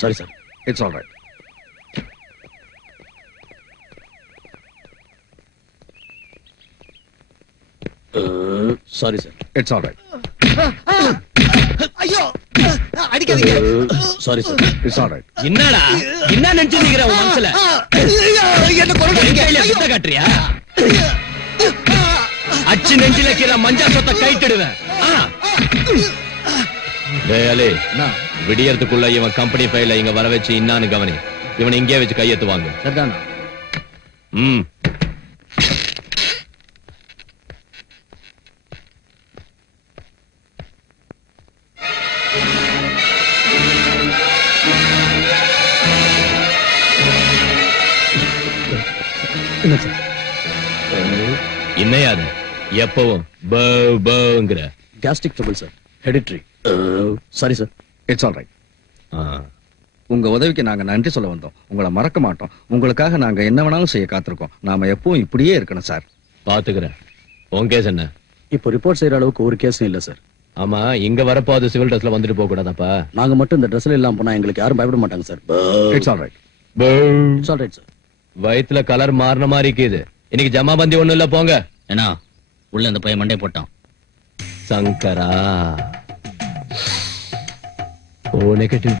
Sorry sir. It's all right. Sorry sir. It's all right. ஐயோ அடிக்காதீங்க. Sorry sir. It's all right. என்னடா என்ன நினைச்சிருக்கிற உன் மனசுல? என்ன கொல்றீங்க? சுத்த காட்டுறியா? அச்சு நெஞ்சில கீழ மஞ்சா சொத்த கைட்டிடுவேன். டேய், விடியறதுக்குள்ள இவன் கம்பெனி பையில இங்க வர வச்சு இன்னான்னு கவனி. இவனை இங்கே வச்சு கையெழுத்துவாங்க. சரிதானா? ம். என்ன சார்? என்னையாது எப்பவும் பங்கிற? Gastric trouble sir. Hereditary. Sorry sir. It's all right. உங்க உதவிக்கு நாங்க நன்றி சொல்ல வந்தோம். உங்களை மறக்க மாட்டோம். உங்களுக்காக நாங்க என்ன வேணாலும் செய்ய காத்திருக்கோம். நாம எப்பவும் இப்படியே இருக்கணும் சார். பாத்துக்கிறேன். உன் கேஸ் என்ன? இப்போ ரிப்போர்ட் செய்யற அளவுக்கு ஒரு கேஸும் இல்ல சார். ஆமா, இங்க வரப்போ அது சிவில் ட்ரெஸ்ல வந்துட்டு போக கூடாதாப்பா? நாங்க மட்டும் இந்த ட்ரெஸ்ல இல்லாம போனா எங்களுக்கு யாரும் பயப்பட மாட்டாங்க sir. It's all right. It's all right sir. வயித்துல கலர் மாறின மாதிரி இருக்குது. இன்னைக்கு ஜமாபந்தி ஒண்ணும் இல்ல, போங்க. ஏன்னா உள்ள இந்த பையன் மண்டே போட்டான். சங்கரா. O negative.